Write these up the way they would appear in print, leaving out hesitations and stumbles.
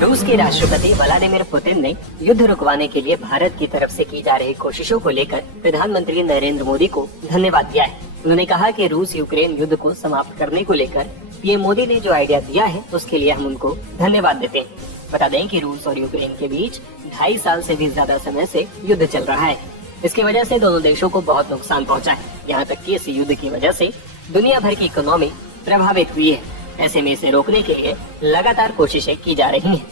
रूस के राष्ट्रपति व्लादिमीर पुतिन ने युद्ध रुकवाने के लिए भारत की तरफ से की जा रही कोशिशों को लेकर प्रधानमंत्री नरेंद्र मोदी को धन्यवाद दिया है। उन्होंने कहा कि रूस यूक्रेन युद्ध को समाप्त करने को लेकर पीएम मोदी ने जो आइडिया दिया है उसके लिए हम उनको धन्यवाद देते हैं। बता दें कि रूस और यूक्रेन के बीच 2.5 साल से भी ज्यादा समय से युद्ध चल रहा है। इसकी वजह से दोनों देशों को बहुत नुकसान पहुंचा है। यहाँ तक कि इस युद्ध की वजह से दुनिया भर की इकोनॉमी प्रभावित हुई है। ऐसे में इसे रोकने के लिए लगातार कोशिशें की जा रही हैं,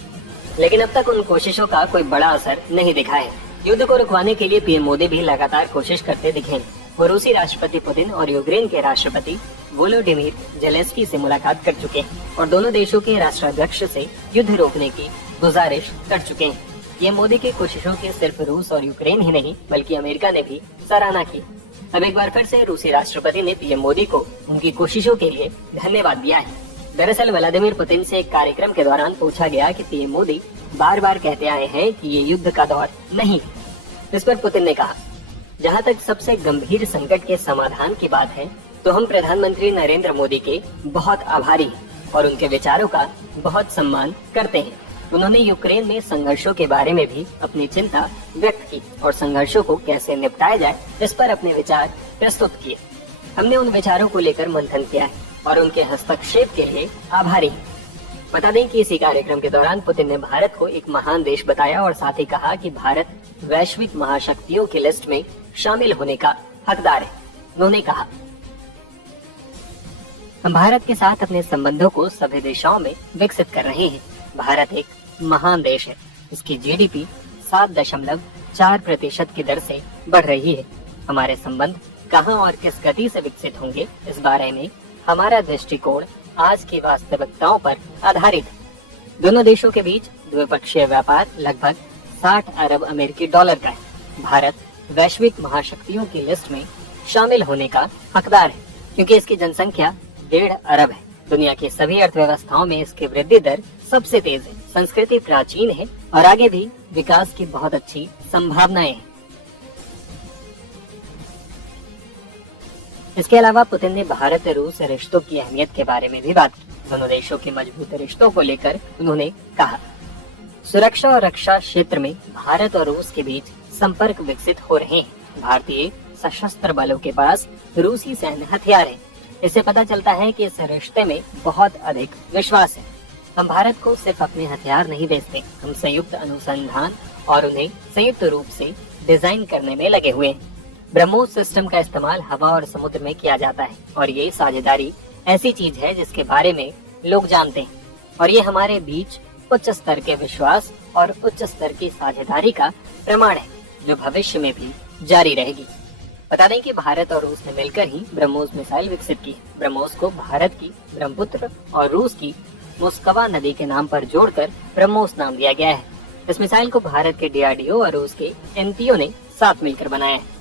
लेकिन अब तक उन कोशिशों का कोई बड़ा असर नहीं दिखा है। युद्ध को रुकवाने के लिए पीएम मोदी भी लगातार कोशिश करते दिखे हैं। वो रूसी राष्ट्रपति पुतिन और यूक्रेन के राष्ट्रपति वोलोडिमीर जेलेंस्की से मुलाकात कर चुके हैं और दोनों देशों के राष्ट्राध्यक्ष से युद्ध रोकने की गुजारिश कर चुके हैं। पीएम मोदी की कोशिशों की सिर्फ रूस और यूक्रेन ही नहीं बल्कि अमेरिका ने भी सराहना की। अब एक बार फिर से रूसी राष्ट्रपति ने पीएम मोदी को उनकी कोशिशों के लिए धन्यवाद दिया है। दरअसल व्लादिमीर पुतिन से एक कार्यक्रम के दौरान पूछा गया कि पीएम मोदी बार बार कहते आए हैं कि ये युद्ध का दौर नहीं। इस पर पुतिन ने कहा, जहां तक सबसे गंभीर संकट के समाधान की बात है तो हम प्रधानमंत्री नरेंद्र मोदी के बहुत आभारी हैं और उनके विचारों का बहुत सम्मान करते हैं। उन्होंने यूक्रेन में संघर्षों के बारे में भी अपनी चिंता व्यक्त की और संघर्षों को कैसे निपटाया जाए इस पर अपने विचार प्रस्तुत किए। हमने उन विचारों को लेकर मंथन किया है और उनके हस्तक्षेप के लिए आभारी हैं। बता दें कि इसी कार्यक्रम के दौरान पुतिन ने भारत को एक महान देश बताया और साथ ही कहा कि भारत वैश्विक महाशक्तियों की लिस्ट में शामिल होने का हकदार है। उन्होंने कहा, हम भारत के साथ अपने संबंधों को सभी दिशाओं में विकसित कर रहे हैं। भारत एक महान देश है। इसकी जीडीपी 7.4% की दर से बढ़ रही है। हमारे संबंध कहां और किस गति से विकसित होंगे इस बारे में हमारा दृष्टिकोण आज की वास्तविकताओं पर आधारित है। दोनों देशों के बीच द्विपक्षीय व्यापार लगभग 60 अरब अमेरिकी डॉलर का है। भारत वैश्विक महाशक्तियों की लिस्ट में शामिल होने का हकदार है क्योंकि इसकी जनसंख्या 1.5 अरब है। दुनिया की सभी अर्थव्यवस्थाओं में इसकी वृद्धि दर सबसे तेज है। संस्कृति प्राचीन है और आगे भी विकास की बहुत अच्छी संभावनाएं हैं। इसके अलावा पुतिन ने भारत रूस रिश्तों की अहमियत के बारे में भी बात की। दोनों देशों के मजबूत रिश्तों को लेकर उन्होंने कहा, सुरक्षा और रक्षा क्षेत्र में भारत और रूस के बीच संपर्क विकसित हो रहे हैं। भारतीय सशस्त्र बलों के पास रूसी सैन्य हथियार हैं। इससे पता चलता है कि इस रिश्ते में बहुत अधिक विश्वास है। हम भारत को सिर्फ अपने हथियार नहीं बेचते, हम संयुक्त अनुसंधान और उन्हें संयुक्त रूप से डिजाइन करने में लगे हुए हैं। ब्रह्मोस सिस्टम का इस्तेमाल हवा और समुद्र में किया जाता है और ये साझेदारी ऐसी चीज है जिसके बारे में लोग जानते हैं और ये हमारे बीच उच्च स्तर के विश्वास और उच्च स्तर की साझेदारी का प्रमाण है जो भविष्य में भी जारी रहेगी। बता दें कि भारत और रूस ने मिलकर ही ब्रह्मोस मिसाइल विकसित की। ब्रह्मोस को भारत की ब्रह्मपुत्र और रूस की मोस्कवा नदी के नाम पर जोड़कर ब्रह्मोस नाम दिया गया है। इस मिसाइल को भारत के डीआरडीओ और रूस के एनपीओ ने साथ मिलकर बनाया है।